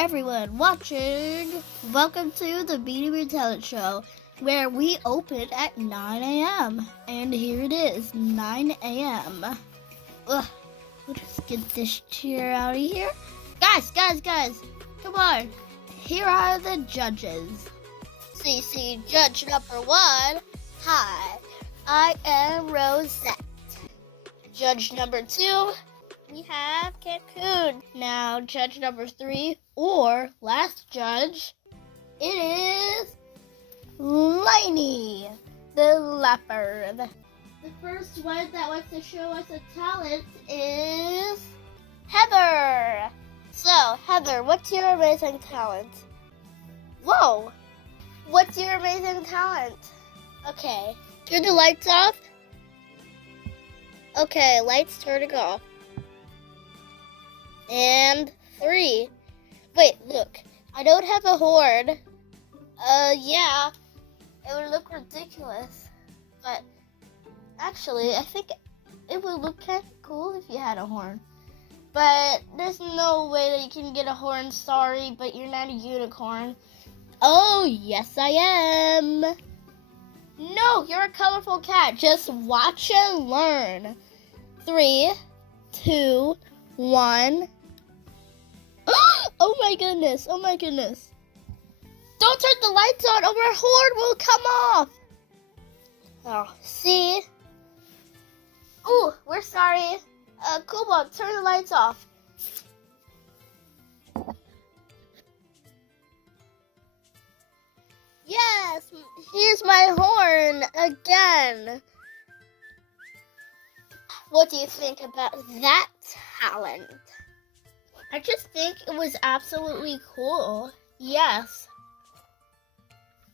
everyone watching. Welcome to the Beanie Boo Talent Show, where we open at 9 a.m. And here it is, 9 a.m. Let's get this chair out of here. Guys, come on. Here are the judges. CC judge number 1. Hi, I am Rosette. Judge number 2. We have Cancun. Now, judge number 3, or last judge, it is Lainey, the leopard. The first one that wants to show us a talent is Heather. So, Heather, what's your amazing talent? Whoa! What's your amazing talent? Okay, turn the lights off. Okay, lights turning off. And 3. Wait, look. I don't have a horn. Yeah. It would look ridiculous. But actually, I think it would look kind of cool if you had a horn. But there's no way that you can get a horn. Sorry, but you're not a unicorn. Oh, yes I am. No, you're a colorful cat. Just watch and learn. 3, 2, 1. Oh my goodness. Don't turn the lights on or our horn will come off. Oh, see? Ooh, we're sorry. Kubo, turn the lights off. Yes, here's my horn again. What do you think about that talent? I just think it was absolutely cool. Yes.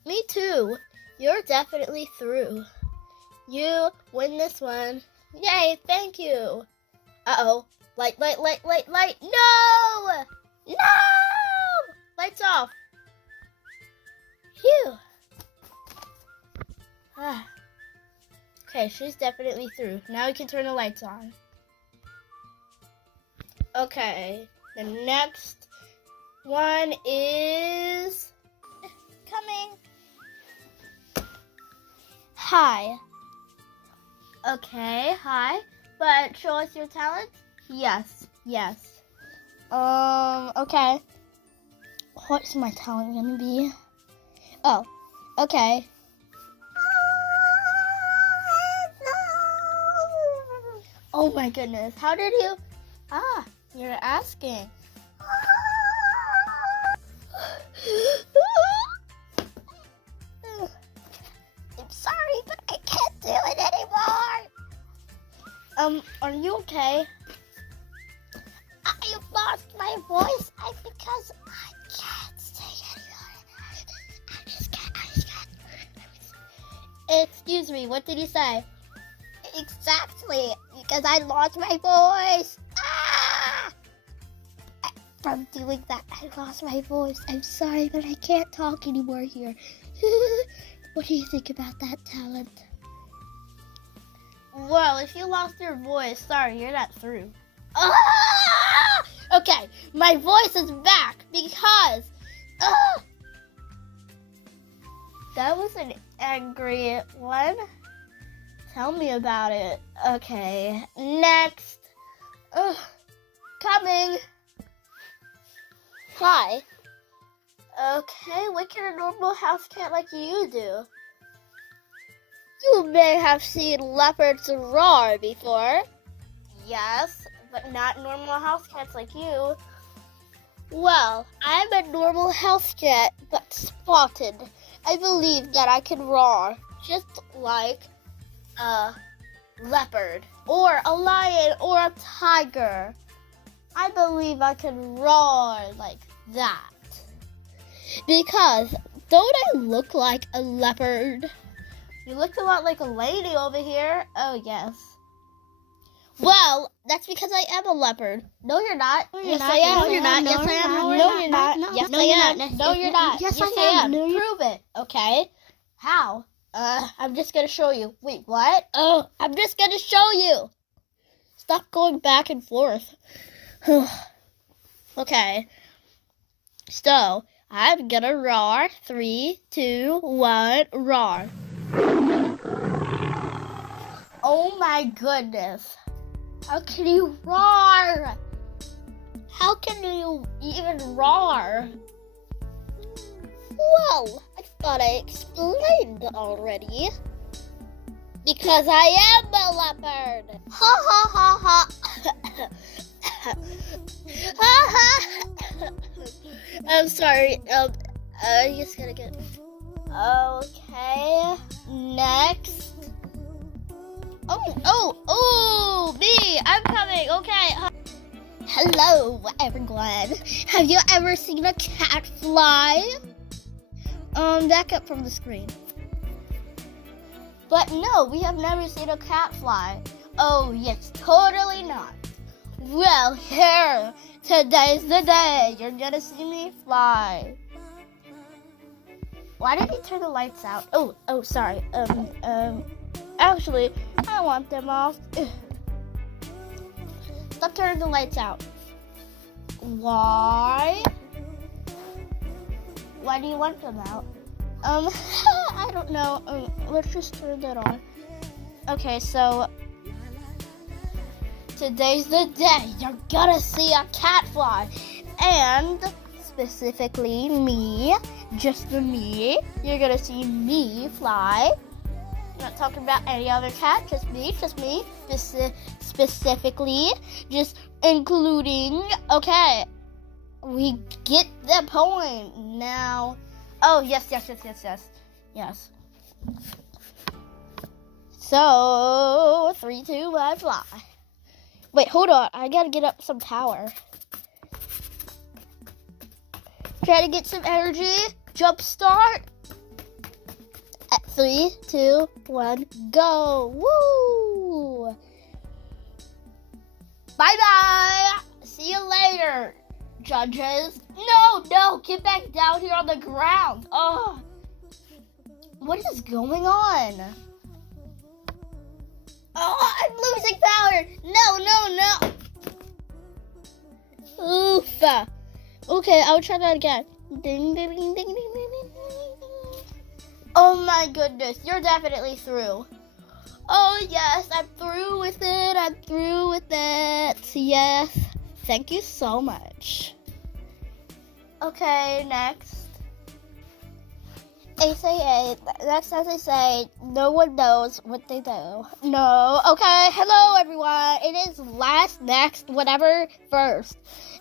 Me too. You're definitely through. You win this one. Yay, thank you. Uh-oh. Light. No! No! Lights off. Phew. Okay, she's definitely through. Now we can turn the lights on. Okay. The next one is coming. Hi. Okay, hi. But show us your talent? Yes. Okay. What's my talent gonna be? Oh, okay. Oh my goodness. How did you? You're asking. I'm sorry, but I can't do it anymore. Are you okay? I lost my voice because I can't sing anymore. I just can't. Excuse me, what did you say? Exactly, because I lost my voice. From doing that, I lost my voice. I'm sorry, but I can't talk anymore here. What do you think about that talent? Well, if you lost your voice, sorry, you're not through. Okay, my voice is back because that was an angry one. Tell me about it. Okay, next. Coming. Hi. Okay, what can a normal house cat like you do? You may have seen leopards roar before. Yes, but not normal house cats like you. Well, I'm a normal house cat, but spotted. I believe that I can roar, just like a leopard, or a lion, or a tiger. I believe I can roar like that. Because don't I look like a leopard? You look a lot like a lady over here. Oh, yes. Well, that's because I am a leopard. No, you're not. Yes, I am. No, you're not. Yes, I am. No, you're not. Yes, I am. No, you're not. Yes, I am. Prove it. Okay. How? I'm just going to show you. Wait, what? Oh, I'm just going to show you. Stop going back and forth. Okay. So, I'm gonna roar. 3, 2, 1, roar. Oh my goodness. How can you roar? How can you even roar? Well, I thought I explained already. Because I am a leopard. Ha ha ha ha. Ha ha. I'm sorry. I just gotta get. Okay. Next. Oh, me. I'm coming. Okay. Hello, everyone. Have you ever seen a cat fly? Back up from the screen. But no, we have never seen a cat fly. Oh, yes, totally not. Well, here, today's the day. You're gonna see me fly. Why did he turn the lights out? Oh, sorry. Actually, I want them off. Stop turning the lights out. Why? Why do you want them out? I don't know. Let's just turn that on. Okay, so today's the day. You're gonna see a cat fly. And specifically me, just me. You're gonna see me fly. I'm not talking about any other cat, just me. Specifically, just including, okay, we get the point now. Oh, yes. So, 3, 2, 1, fly. Wait, hold on. I gotta get up some power. Try to get some energy. Jump start. At 3, 2, 1, go. Woo! Bye-bye. See you later, judges. No, get back down here on the ground. Oh, what is going on? Oh, I'm losing power. No. Oof. Okay, I'll try that again. Ding, ding, ding, ding, ding, ding, ding. Oh my goodness, you're definitely through. Oh yes, I'm through with it. Yes, thank you so much. Okay, next. ACA, next as I say, no one knows what they do. No, okay, hello everyone. It is last, next, whatever, first.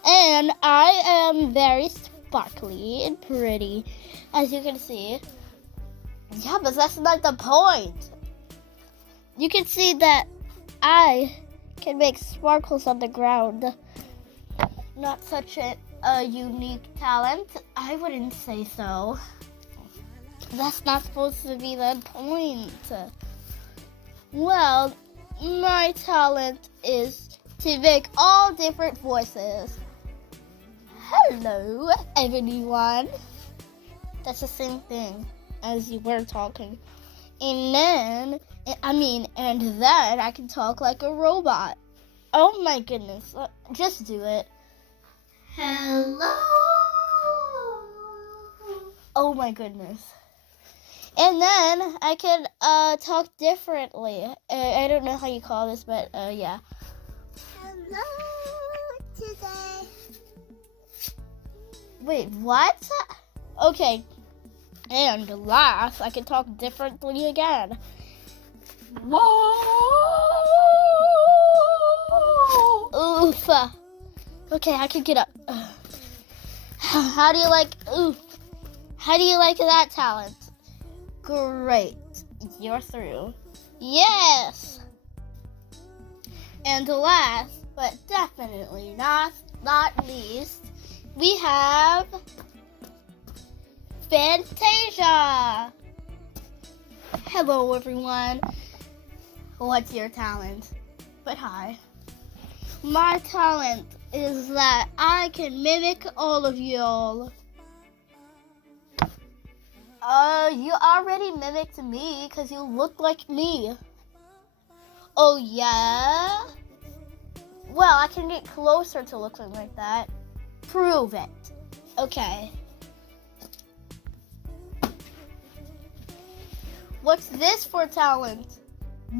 And I am very sparkly and pretty, as you can see. Yeah, but that's not the point. You can see that I can make sparkles on the ground. Not such a unique talent. I wouldn't say so. That's not supposed to be the point. Well, my talent is to make all different voices. Hello, everyone. That's the same thing as you were talking. And then I can talk like a robot. Oh my goodness. Just do it. Hello. Oh my goodness. And then I can talk differently. I don't know how you call this, but yeah. Hello today. Wait, what? Okay. And last, I can talk differently again. Whoa! Oof. Okay, I can get up. How do you like that talent? Great. You're through. Yes! And last, but definitely not least, we have Fantasia. Hello, everyone. What's your talent? But hi. My talent is that I can mimic all of y'all. You already mimicked me because you look like me. Oh, yeah? Well, I can get closer to looking like that. Prove it. Okay. What's this for talent?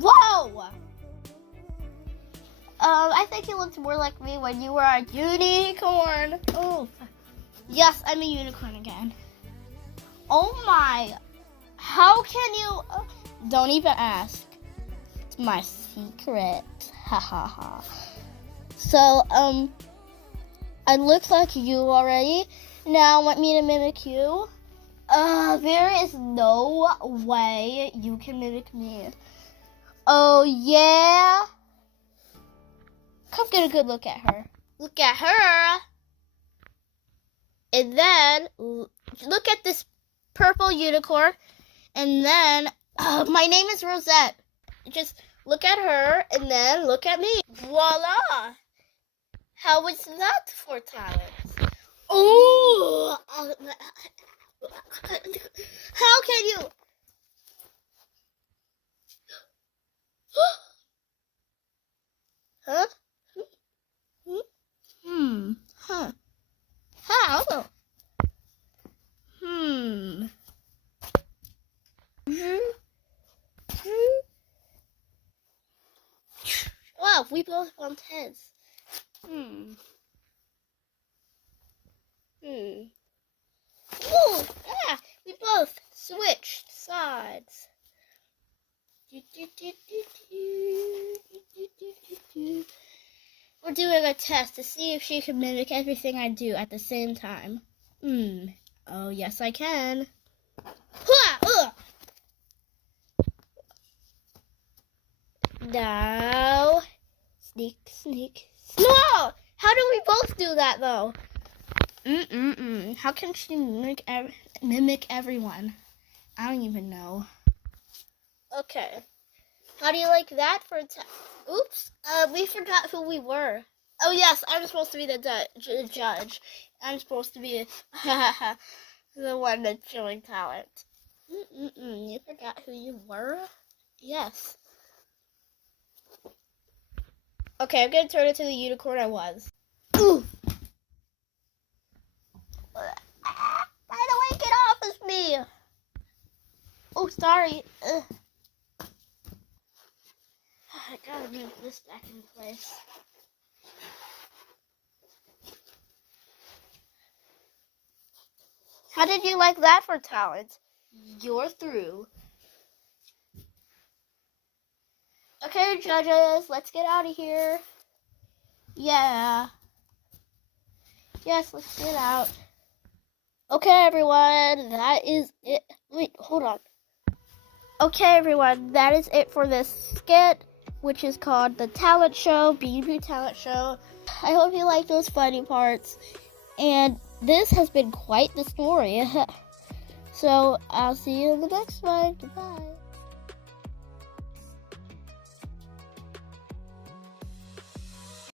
Whoa! I think you looked more like me when you were a unicorn. Oh, yes, I'm a unicorn again. Oh my! How can you? Don't even ask. It's my secret. Ha ha ha. So, I look like you already. Now, want me to mimic you? There is no way you can mimic me. Oh, yeah? Come get a good look at her. Look at her. And then, look at this purple unicorn. And then, my name is Rosette. Just look at her, and then look at me. Voila! How was that for talent? Oh! How can you? Huh? Huh? How? Wow, we both bumped heads. Ooh, yeah, we both switched sides. We're doing a test to see if she can mimic everything I do at the same time. Oh, yes, I can. Now, sneak, sneak. No! How do we both do that, though? How can she mimic everyone? I don't even know. Okay. How do you like that for oops. We forgot who we were. Oh, yes, I'm supposed to be the judge. I'm supposed to be the one that's showing talent. You forgot who you were? Yes. Okay, I'm gonna turn into the unicorn I was. Ooh. By the way, get off of me! Oh, sorry. I gotta move this back in place. How did you like that for talent? You're through. Okay, judges, let's get out of here. Yeah. Yes, let's get out. Okay, everyone, that is it. Wait, hold on. Okay, everyone, that is it for this skit, which is called The Talent Show, Beanie Boo Talent Show. I hope you like those funny parts. And this has been quite the story. So, I'll see you in the next one. Goodbye.